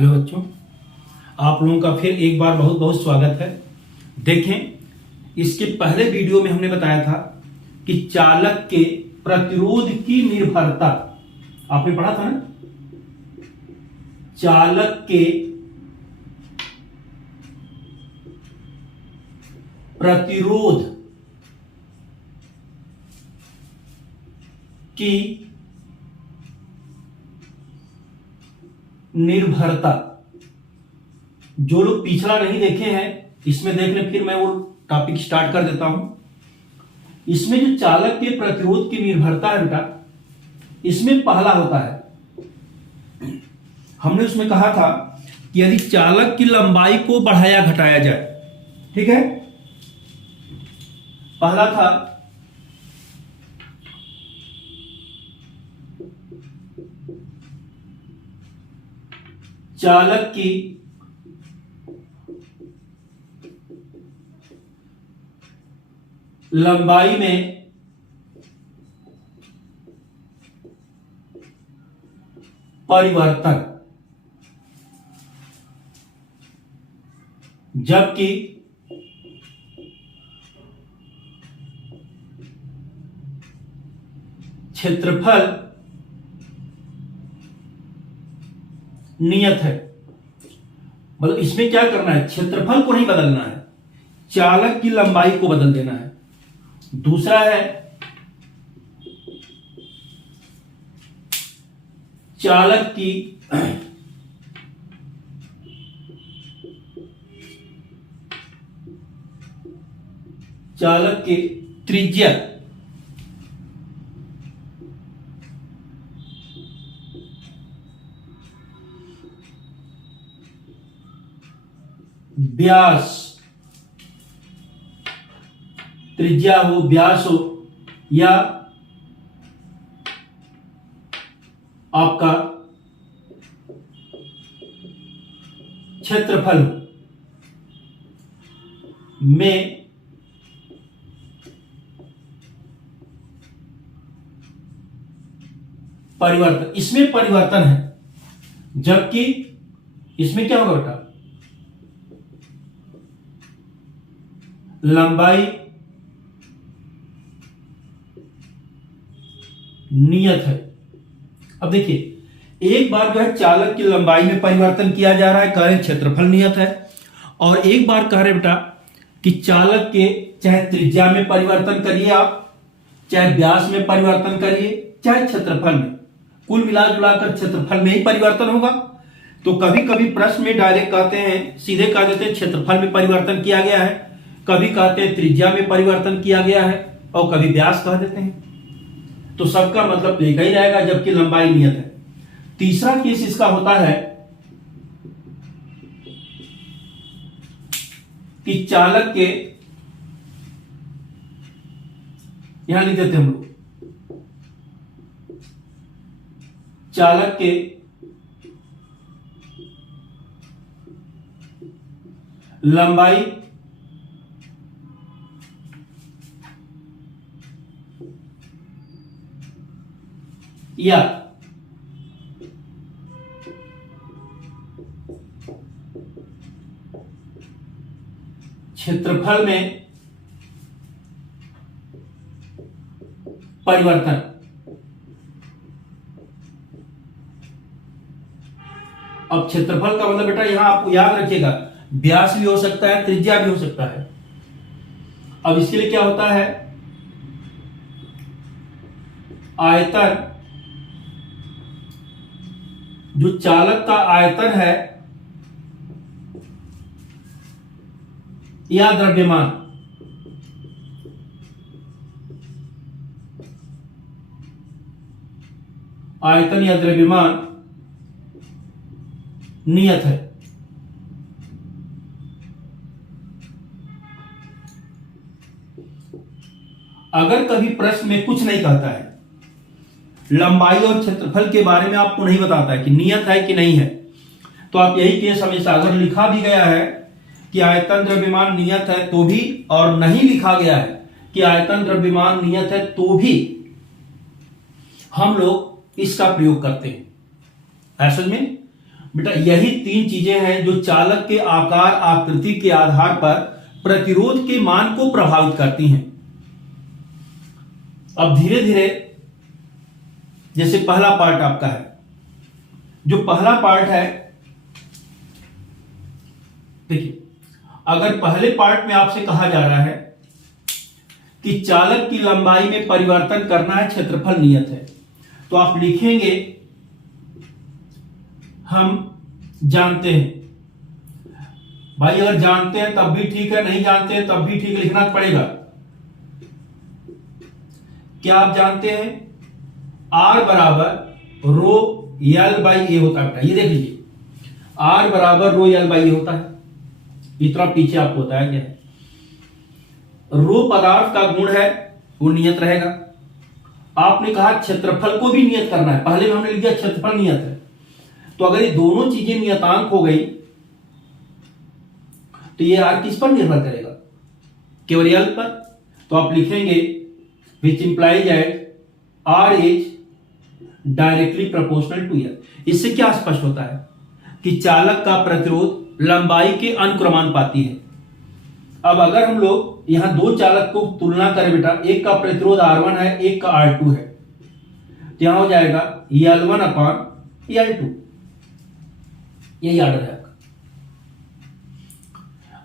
Hello बच्चों, आप लोगों का फिर एक बार बहुत बहुत स्वागत है। देखें, इसके पहले वीडियो में हमने बताया था कि चालक के प्रतिरोध की निर्भरता, आपने पढ़ा था ना, चालक के प्रतिरोध की निर्भरता। जो लोग पिछला नहीं देखे हैं इसमें देख लें, फिर मैं वो टॉपिक स्टार्ट कर देता हूं। इसमें जो चालक के प्रतिरोध की निर्भरता है बेटा, इसमें पहला होता है, हमने उसमें कहा था कि यदि चालक की लंबाई को बढ़ाया घटाया जाए, ठीक है। पहला था चालक की लंबाई में परिवर्तन, जबकि क्षेत्रफल नियत है। मतलब इसमें क्या करना है, क्षेत्रफल को नहीं बदलना है, चालक की लंबाई को बदल देना है। दूसरा है चालक की त्रिज्या, व्यास, त्रिज्या हो, व्यास हो, या आपका क्षेत्रफल में परिवर्तन, इसमें परिवर्तन है। जबकि इसमें क्या होगा बेटा, लंबाई नियत है। अब देखिए, एक बार जो है चालक की लंबाई में परिवर्तन किया जा रहा है, कह रहे क्षेत्रफल नियत है, और एक बार कह रहे बेटा कि चालक के चाहे त्रिज्या में परिवर्तन करिए आप, चाहे व्यास में परिवर्तन करिए, चाहे क्षेत्रफल में, कुल मिला जुलाकर क्षेत्रफल में ही परिवर्तन होगा। तो कभी कभी प्रश्न में डायरेक्ट कहते हैं, सीधे कह देते हैं क्षेत्रफल में परिवर्तन किया गया है, कभी कहते हैं त्रिज्या में परिवर्तन किया गया है, और कभी व्यास कह देते हैं। तो सबका मतलब एक ही रहेगा, जबकि लंबाई नियत है। तीसरा केस इसका होता है कि चालक के, यहां लिख देते हैं हम लोग, चालक के लंबाई या क्षेत्रफल में परिवर्तन। अब क्षेत्रफल का मतलब बेटा यहां आपको याद रखिएगा, व्यास भी हो सकता है, त्रिज्या भी हो सकता है। अब इसके लिए क्या होता है, आयतन, जो चालक का आयतन है या द्रव्यमान, आयतन या द्रव्यमान नियत है। अगर कभी प्रश्न में कुछ नहीं कहता है, लंबाई और क्षेत्रफल के बारे में आपको नहीं बताता है कि नियत है कि नहीं है, तो आप यही केस हमेशा, अगर लिखा भी गया है कि आयतन द्रव्यमान नियत है तो भी, और नहीं लिखा गया है कि आयतन द्रव्यमान नियत है तो भी, हम लोग इसका प्रयोग करते हैं। है समझ में? बेटा यही तीन चीजें हैं जो चालक के आकार आकृति के आधार पर प्रतिरोध के मान को प्रभावित करती हैं। अब धीरे धीरे जैसे पहला पार्ट आपका है, जो पहला पार्ट है, देखिए अगर पहले पार्ट में आपसे कहा जा रहा है कि चालक की लंबाई में परिवर्तन करना है, क्षेत्रफल नियत है, तो आप लिखेंगे हम जानते हैं। भाई अगर जानते हैं तब भी ठीक है, नहीं जानते हैं तब भी ठीक है, लिखना पड़ेगा। क्या आप जानते हैं? R बराबर रो एल बाई ए होता है। ये देख लीजिए, R बराबर रो एल बाई ए होता है। इतना पीछे आपको बताया गया है। रो पदार्थ का गुण है, वो नियत रहेगा। आपने कहा क्षेत्रफल को भी नियत करना है, पहले में हमने लिख दिया क्षेत्रफल नियत है। तो अगर ये दोनों चीजें नियतांक हो गई तो ये आर किस पर निर्भर करेगा? केवल एल पर। तो आप लिखेंगे which implies at R is directly proportional to L. इससे क्या स्पष्ट होता है कि चालक का प्रतिरोध लंबाई के अनुक्रमानुपाती है। अब अगर हम लोग यहां दो चालक को तुलना करें बेटा, एक का प्रतिरोध R1 है, एक का R2 है, तो यहां हो जाएगा L1 अपॉन L2। यही आर्डर है आपका।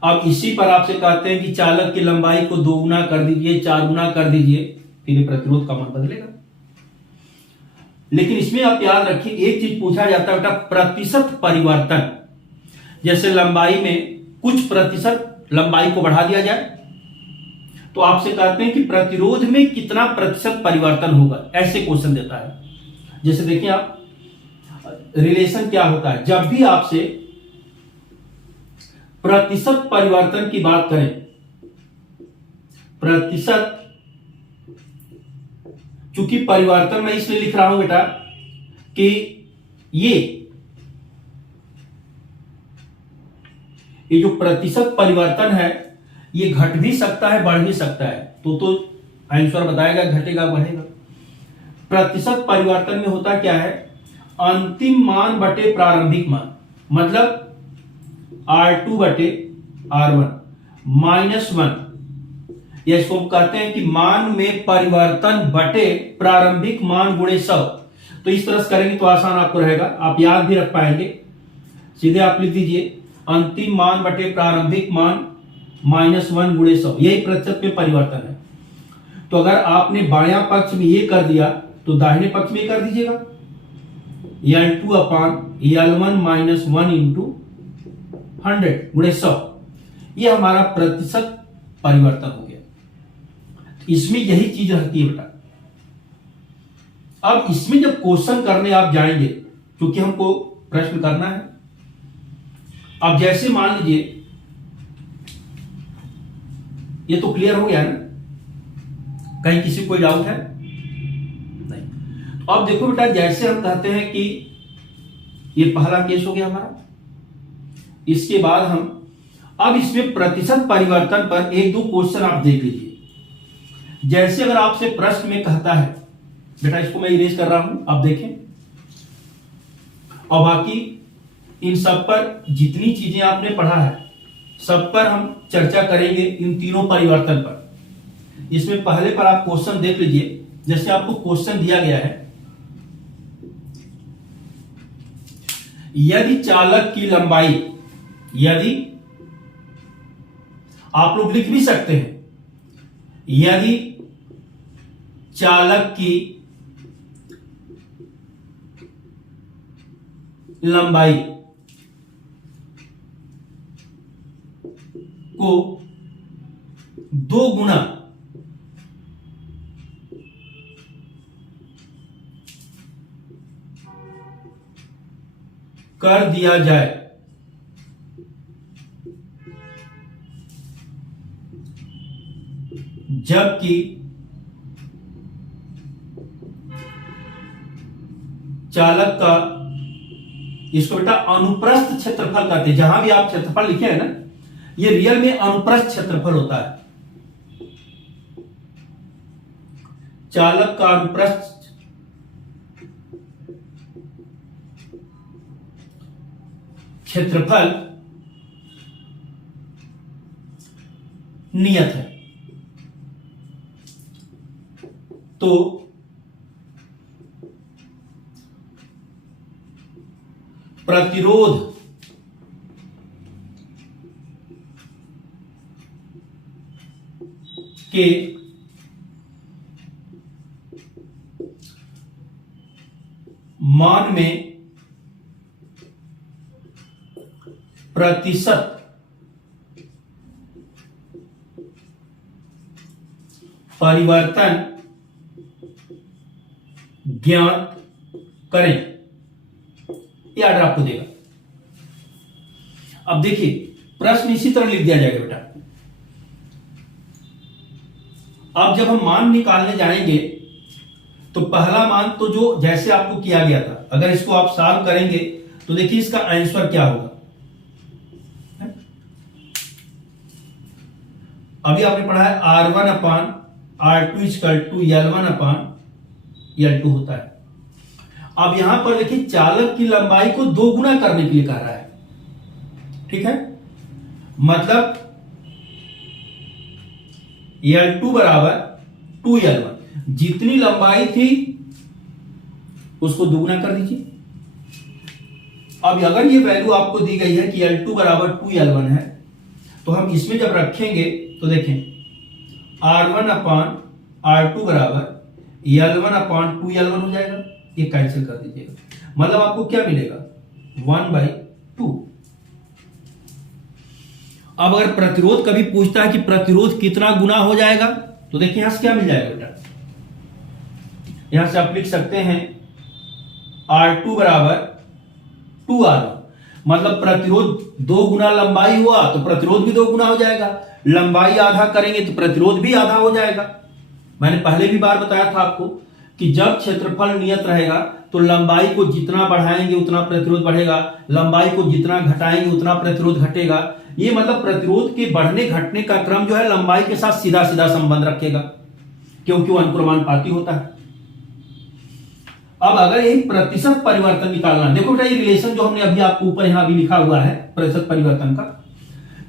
अब इसी पर आपसे कहते हैं कि चालक की लंबाई को 2 गुना कर दीजिए, 4 गुना कर दीजिए, फिर प्रतिरोध का मान बदलेगा। लेकिन इसमें आप याद रखिए, एक चीज पूछा जाता है बेटा, प्रतिशत परिवर्तन। जैसे लंबाई में कुछ प्रतिशत लंबाई को बढ़ा दिया जाए तो आपसे कहते हैं कि प्रतिरोध में कितना प्रतिशत परिवर्तन होगा, ऐसे क्वेश्चन देता है। जैसे देखिए आप, रिलेशन क्या होता है जब भी आपसे प्रतिशत परिवर्तन की बात करें, प्रतिशत, चूंकि परिवर्तन मैं इसलिए लिख रहा हूं बेटा कि ये जो प्रतिशत परिवर्तन है ये घट भी सकता है, बढ़ भी सकता है। तो आंसर बताएगा घटेगा बढ़ेगा। प्रतिशत परिवर्तन में होता क्या है? अंतिम मान बटे प्रारंभिक मान, मतलब R2 बटे R1 -1, या इसको कहते हैं कि मान में परिवर्तन बटे प्रारंभिक मान गुणे 100। तो इस तरह से करेंगे तो आसान आपको रहेगा, आप याद भी रख पाएंगे। सीधे आप लिख दीजिए अंतिम मान बटे प्रारंभिक मान -1 गुणे 100, यही प्रतिशत में परिवर्तन है। तो अगर आपने बायां पक्ष में ये कर दिया तो दाहिने पक्ष में कर दीजिएगा L2 अपॉन L1 -1 इंटू 100 गुणे 100। ये हमारा प्रतिशत परिवर्तन हो गया। इसमें यही चीज रहती है बेटा। अब इसमें जब क्वेश्चन करने आप जाएंगे, क्योंकि हमको प्रश्न करना है, अब जैसे मान लीजिए, ये तो क्लियर हो गया ना? कहीं किसी को कोई डाउट है? नहीं। तो अब देखो बेटा, जैसे हम कहते हैं कि ये पहला केस हो गया हमारा, इसके बाद हम अब इसमें प्रतिशत परिवर्तन पर एक दो क्वेश्चन आप देख लीजिए। जैसे अगर आपसे प्रश्न में कहता है, बेटा इसको मैं इरेज कर रहा हूं, आप देखें, और बाकी इन सब पर जितनी चीजें आपने पढ़ा है सब पर हम चर्चा करेंगे, इन तीनों परिवर्तन पर। इसमें पहले पर आप क्वेश्चन देख लीजिए। जैसे आपको क्वेश्चन दिया गया है, यदि चालक की लंबाई, यदि आप लोग लिख भी सकते हैं, यदि चालक की लंबाई को 2 गुना कर दिया जाए जबकि चालक का, इसको बेटा अनुप्रस्थ क्षेत्रफल कहते हैं। जहां भी आप क्षेत्रफल लिखे हैं ना, ये रियल में अनुप्रस्थ क्षेत्रफल होता है। चालक का अनुप्रस्थ क्षेत्रफल नियत है, तो प्रतिरोध के मान में प्रतिशत परिवर्तन ज्ञात करें, ये आर्डर आपको देगा। अब देखिए प्रश्न इसी तरह लिख दिया जाएगा बेटा। अब जब हम मान निकालने जाएंगे तो पहला मान तो जो जैसे आपको किया गया था, अगर इसको आप सॉल्व करेंगे तो देखिए इसका आंसर क्या होगा। अभी आपने पढ़ा है R1 upon R2 equal to L1 upon L2 होता है। अब यहां पर देखिए चालक की लंबाई को 2 गुना करने के लिए कह रहा है, ठीक है। मतलब L2 बराबर 2L1, जितनी लंबाई थी उसको 2 गुना कर दीजिए। अब अगर ये वैल्यू आपको दी गई है कि L2 बराबर 2L1 है, तो हम इसमें जब रखेंगे तो देखें R1 अपान R2 बराबर L1 अपान 2L1 हो जाएगा, ये कैंसिल कर दीजिएगा। मतलब आपको क्या मिलेगा 1/2। अब अगर प्रतिरोध कभी पूछता है कि प्रतिरोध कितना गुना हो जाएगा, तो देखिए यहां से क्या मिल जाएगा बेटा, यहां से आप लिख सकते हैं R2 बराबर 2R1। मतलब प्रतिरोध 2 गुना लंबाई हुआ तो प्रतिरोध भी 2 गुना हो जाएगा, लंबाई आधा करेंगे तो प्रतिरोध भी आधा हो जाएगा। मैंने पहले भी बार बताया था आपको कि जब क्षेत्रफल नियत रहेगा तो लंबाई को जितना बढ़ाएंगे उतना प्रतिरोध बढ़ेगा, लंबाई को जितना घटाएंगे उतना प्रतिरोध घटेगा। ये मतलब प्रतिरोध के बढ़ने घटने का क्रम जो है लंबाई के साथ सीधा सीधा संबंध रखेगा, क्योंकि वो अनुक्रमानुपाती होता है। अब अगर यही प्रतिशत परिवर्तन निकालना, देखो बेटा ये रिलेशन जो हमने अभी आपको ऊपर यहां भी लिखा हुआ है प्रतिशत परिवर्तन का,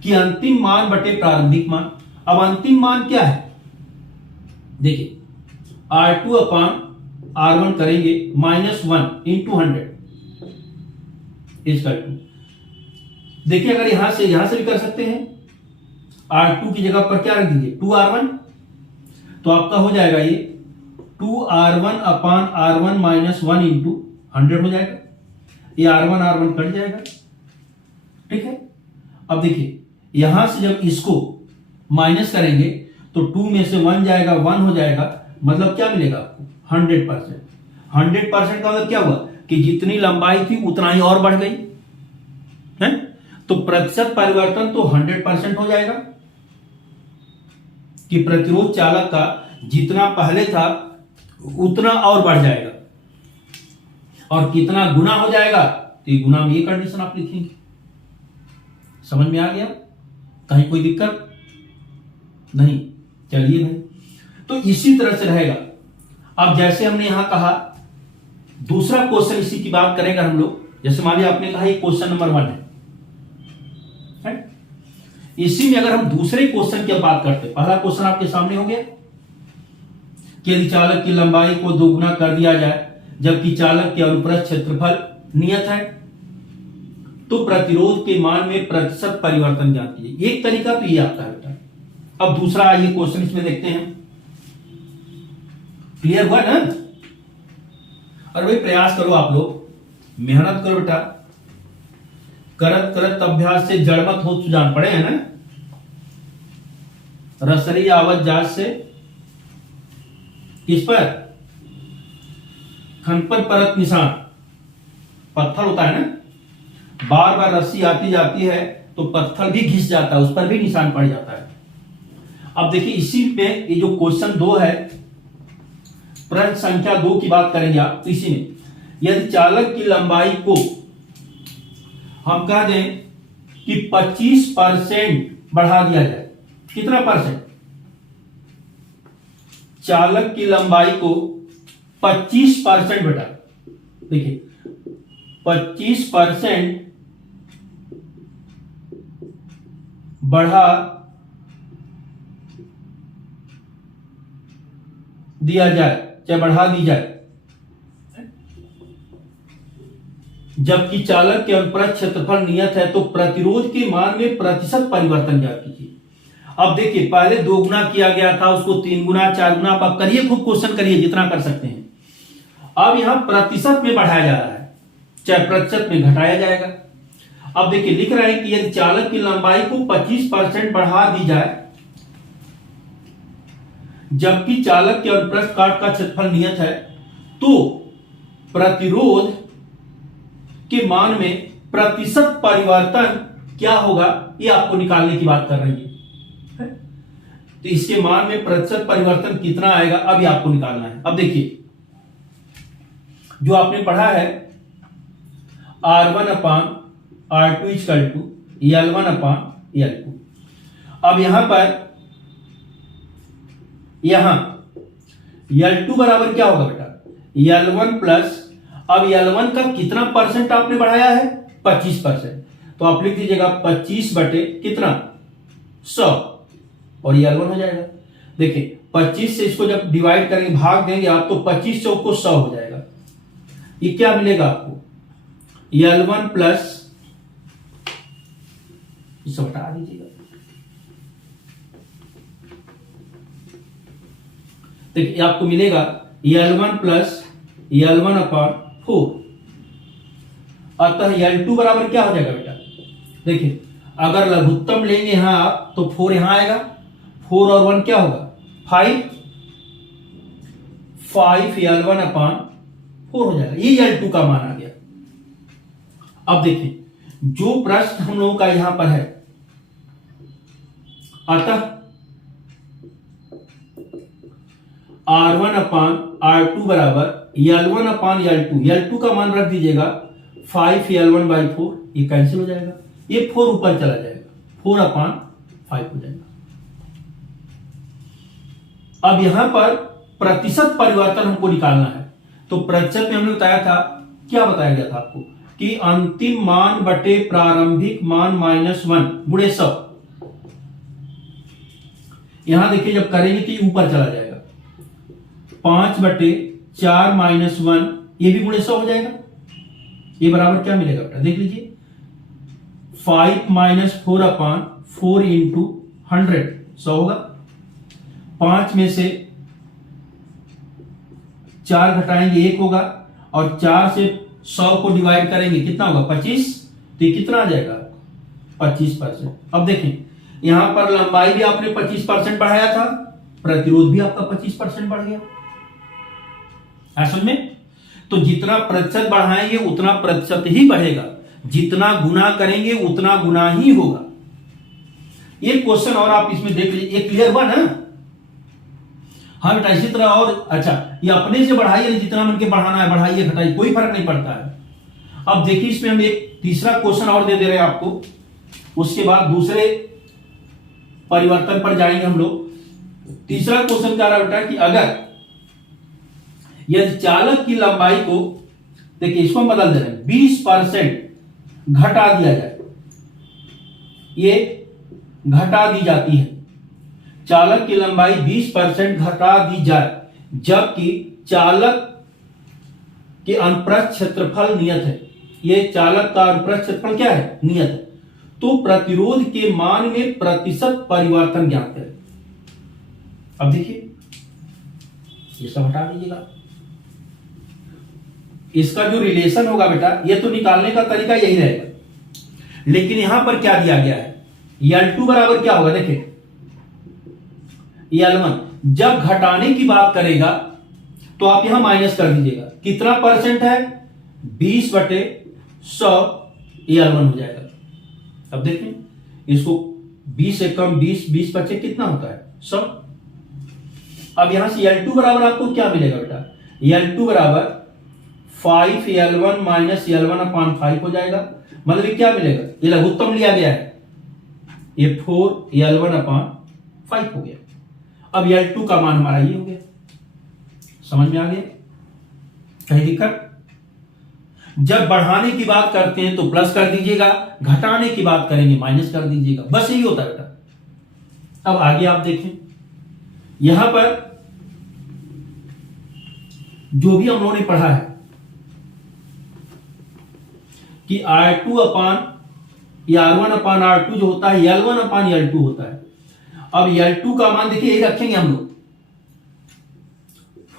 कि अंतिम मान बटे प्रारंभिक मान। अब अंतिम मान क्या है, देखिए R2 अपान R1 करेंगे -1 इंटू 100 इक्वल टू, देखिए अगर यहां से भी कर सकते हैं, R2 की जगह पर क्या रख दीजिए 2R1, तो आपका हो जाएगा ये 2R1 अपान R1 -1 इंटू 100 हो जाएगा। ये R1 कट जाएगा, ठीक है। अब देखिए यहां से जब इसको माइनस करेंगे तो 2 में से 1 जाएगा, 1 हो जाएगा। मतलब क्या मिलेगा आपको 100%। 100% का मतलब क्या हुआ कि जितनी लंबाई थी उतना ही और बढ़ गई है, तो प्रतिशत परिवर्तन तो 100% हो जाएगा कि प्रतिरोध चालक का जितना पहले था उतना और बढ़ जाएगा। और कितना गुना हो जाएगा, तो ये गुना में ये कंडीशन आप लिखेंगे। समझ में आ गया, कहीं कोई दिक्कत नहीं। चलिए भाई, तो इसी तरह से रहेगा। अब जैसे हमने यहां कहा दूसरा क्वेश्चन इसी की बात करेंगे हम लोग। जैसे मान लिया आपने कहा ये क्वेश्चन नंबर 1 है, इसी में अगर हम दूसरे क्वेश्चन की बात करते, पहला क्वेश्चन आपके सामने हो गया कि यदि चालक की लंबाई को 2 गुना कर दिया जाए जबकि चालक के अनुप्रस्थ क्षेत्रफल नियत है, तो प्रतिरोध के मान में प्रतिशत परिवर्तन ज्ञात कीजिए। एक तरीका तो ये आता है बेटा। अब दूसरा आइए क्वेश्चन इसमें देखते हैं। क्लियर हुआ ना? और भाई प्रयास करो, आप लोग मेहनत करो बेटा। करत करत अभ्यास से जड़मत हो जान पड़े हैं ना। रसरी आवत जात से किस पर खनपत परत निशान, पत्थर होता है ना, बार बार रस्सी आती जाती है तो पत्थर भी घिस जाता है, उस पर भी निशान पड़ जाता है। अब देखिए इसी पे ये जो क्वेश्चन 2 है, प्रश्न संख्या 2 की बात करेंगे आप, तो इसी में यदि चालक की लंबाई को हम कह दें कि 25% बढ़ा दिया जाए, कितना परसेंट? चालक की लंबाई को 25% बेटा, देखिए 25% बढ़ा दिया जाए, चाहे बढ़ा दी जाए, जबकि चालक के अनुप्रस्थ क्षेत्रफल नियत है, तो प्रतिरोध के मान में प्रतिशत परिवर्तन ज्ञात कीजिए। अब देखिए, पहले 2 गुना किया गया था, उसको 3 गुना 4 गुना, आप करिए, खूब क्वेश्चन करिए जितना कर सकते हैं। अब यहां प्रतिशत में बढ़ाया जा रहा है, चाहे प्रतिशत में घटाया जाएगा। अब देखिए, लिख रहा है कि यदि चालक की लंबाई को 25% बढ़ा दी जाए, जबकि चालक के अनुप्रस्थ काट का क्षेत्रफल नियत है, तो प्रतिरोध के मान में प्रतिशत परिवर्तन क्या होगा, ये आपको निकालने की बात कर रही है। तो इसके मान में प्रतिशत परिवर्तन कितना आएगा, अब ये आपको निकालना है। अब देखिए, जो आपने पढ़ा है R1/R2 = L1/L2। अब यहां पर L2 बराबर क्या होगा बेटा, L1 प्लस, अब L1 का कितना परसेंट आपने बढ़ाया है, 25%, तो आप लिख दीजिएगा 25 बटे कितना, 100, और L1 हो जाएगा। देखिए, 25 से इसको जब डिवाइड करेंगे, भाग देंगे आप, तो 25 चौको 100 हो जाएगा। ये क्या मिलेगा आपको, L1 प्लस, इसे हटा दीजिएगा। देखिए, आपको मिलेगा L1 प्लस L1/4। अतः L2 बराबर क्या हो जाएगा बेटा, देखिए, अगर लघुत्तम लेंगे यहां आप, तो 4 यहां आएगा, 4 और 1 क्या होगा, 5 L1/4 हो जाएगा। ये L2 का मान आ गया। अब देखिए, जो प्रश्न हम लोगों का यहां पर है, अतः R1/R2 बराबर L1/L2, L2 का मान रख दीजिएगा 5 L1/4, ये कैंसिल हो जाएगा, ये 4 ऊपर चला जाएगा, 4/5 हो जाएगा। अब यहां पर प्रतिशत परिवर्तन हमको निकालना है, तो प्रतिशत में हमने बताया था, क्या बताया गया था आपको, कि अंतिम मान बटे प्रारंभिक मान -1 गुणे 100। यहां देखिए, जब करेंगे तो ये ऊपर चला जाएगा, 5/4 -1, ये भी गुणे 100 हो जाएगा। ये बराबर क्या मिलेगा बेटा, देख लीजिए, 5 - 4/4 इंटू 100, 100 होगा। 5 में से 4 घटाएंगे 1 होगा, और 4 से 100 को डिवाइड करेंगे, कितना होगा, 25, तो ये कितना आ जाएगा, 25%। अब देखें, यहां पर लंबाई भी आपने 25% बढ़ाया था, प्रतिरोध भी आपका 25% बढ़ गया, समझ में। तो जितना प्रतिशत बढ़ाएंगे उतना प्रतिशत ही बढ़ेगा, जितना गुना करेंगे उतना गुना ही होगा। एक क्वेश्चन और आप इसमें देख लीजिए, एक क्लियर हुआ ना। हाँ बेटा, इसी तरह और, अच्छा, ये अपने से बढ़ाइए, जितना मन के बढ़ाना है बढ़ाइए, घटाइए, कोई फर्क नहीं पड़ता है। अब देखिए, इसमें हम एक तीसरा क्वेश्चन और दे दे रहे हैं आपको, उसके बाद दूसरे परिवर्तन पर जाएंगे हम लोग। तीसरा क्वेश्चन क्या रहा बेटा, कि अगर यदि चालक की लंबाई को, देखिए इसको हम बदल दे रहे हैं, 20% घटा दिया जाए, ये घटा दी जाती है, चालक की लंबाई 20% घटा दी जाए, जबकि चालक के अनुप्रस्थ क्षेत्रफल नियत है, ये चालक का अनुप्रस्थ क्षेत्रफल क्या है, नियत है, तो प्रतिरोध के मान में प्रतिशत परिवर्तन ज्ञात है। अब देखिए, ये सब हटा दीजिएगा, इसका जो रिलेशन होगा बेटा, ये तो निकालने का तरीका यही रहेगा, लेकिन यहां पर क्या दिया गया है, L2 बराबर क्या होगा, देखिए L1 जब घटाने की बात करेगा तो आप यहां माइनस कर दीजिएगा, कितना परसेंट है, 20/100, L1 हो जाएगा। अब देखें, इसको 20 से कम 20 बचे कितना होता है, 100। अब यहां से L2 बराबर आपको क्या मिलेगा बेटा, L2 बराबर 5 L1 - L1/5 हो जाएगा। मतलब क्या मिलेगा, ये लघुत्तम लिया गया है, ये 4 L1/5 हो गया। अब L2 का मान हमारा ये हो गया, समझ में आ गया, कहीं दिक्कत। जब बढ़ाने की बात करते हैं तो प्लस कर दीजिएगा, घटाने की बात करेंगे माइनस कर दीजिएगा, बस यही होता है बेटा। अब आगे आप देखें, यहां पर जो भी हम लोगों ने पढ़ा है कि R2 अपान या R1 अपान R2 जो होता है L1 अपान L2 होता है। अब L2 का मान देखिए, यही रखेंगे हम लोग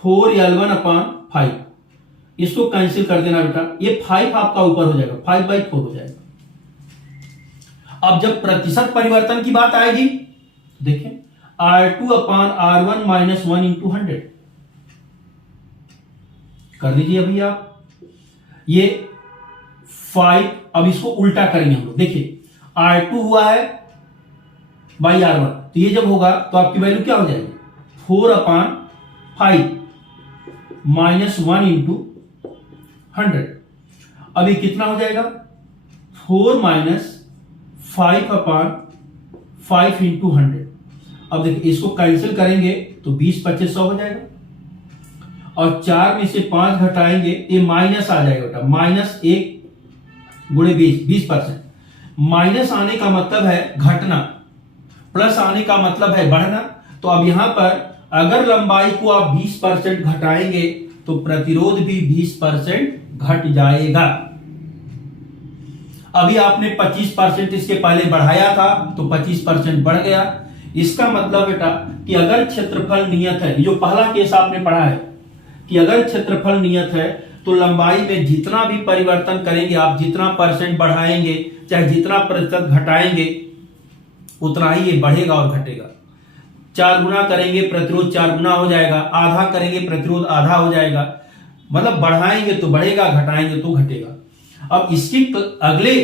4L1 अपान 5, इसको कैंसिल कर देना बेटा, ये 5 आपका ऊपर हो जाएगा, 5/4 हो जाएगा। अब जब प्रतिशत परिवर्तन की बात आएगी, देखें R2 अपान R1 माइनस 1 इंटू 100 कर दीजिए अभी आप, ये 5। अब इसको उल्टा करेंगे हम लोग, देखिए R2 हुआ है बाई R1, तो ये जब होगा तो आपकी वैल्यू क्या हो जाएगी, 4 अपान 5 माइनस 1 इंटू 100। अब ये कितना हो जाएगा, 4 माइनस 5 अपान 5 इंटू 100। अब देखिए इसको कैंसिल करेंगे तो 20/25 100 हो जाएगा, और 4 में से 5 घटाएंगे ये माइनस आ जाएगा बेटा, -1 गुणे 20%। माइनस आने का मतलब है घटना, प्लस आने का मतलब है बढ़ना। तो अब यहां पर अगर लंबाई को आप 20% घटाएंगे तो प्रतिरोध भी 20% घट जाएगा। अभी आपने 25% इसके पहले बढ़ाया था तो 25% बढ़ गया। इसका मतलब बेटा कि अगर क्षेत्रफल नियत है, जो पहला केस आपने पढ़ा है कि अगर क्षेत्रफल नियत है तो लंबाई में जितना भी परिवर्तन करेंगे आप, जितना परसेंट बढ़ाएंगे चाहे जितना प्रतिशत घटाएंगे, उतना ही ये बढ़ेगा और घटेगा। 4 गुना करेंगे प्रतिरोध 4 गुना हो जाएगा, आधा करेंगे प्रतिरोध आधा हो जाएगा। मतलब बढ़ाएंगे तो बढ़ेगा, घटाएंगे तो घटेगा। अब इसकी अगले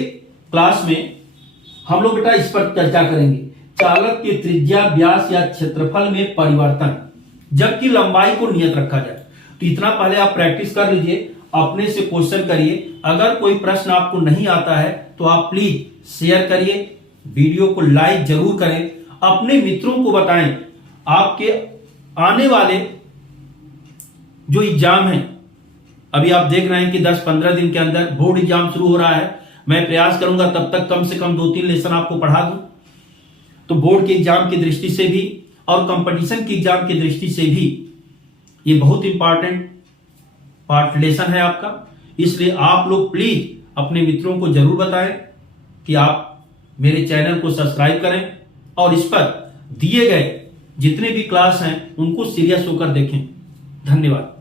क्लास में हम लोग बेटा इस पर चर्चा करेंगे, चालक की त्रिज्या, व्यास या क्षेत्रफल में परिवर्तन जबकि लंबाई को नियत रखा जाए। तो इतना पहले आप प्रैक्टिस कर लीजिए, अपने से क्वेश्चन करिए। अगर कोई प्रश्न आपको नहीं आता है तो आप प्लीज शेयर करिए, वीडियो को लाइक जरूर करें, अपने मित्रों को बताएं। आपके आने वाले जो एग्जाम है, अभी आप देख रहे हैं कि 10-15 दिन के अंदर बोर्ड एग्जाम शुरू हो रहा है। मैं प्रयास करूंगा तब तक कम से कम 2-3 लेसन आपको पढ़ा दूं। तो बोर्ड के एग्जाम की दृष्टि से भी और कंपटीशन की एग्जाम की दृष्टि से भी ये बहुत इंपॉर्टेंट पार्ट लेसन है आपका। इसलिए आप लोग प्लीज अपने मित्रों को जरूर बताएं कि आप मेरे चैनल को सब्सक्राइब करें और इस पर दिए गए जितने भी क्लास हैं उनको सीरियस होकर देखें। धन्यवाद।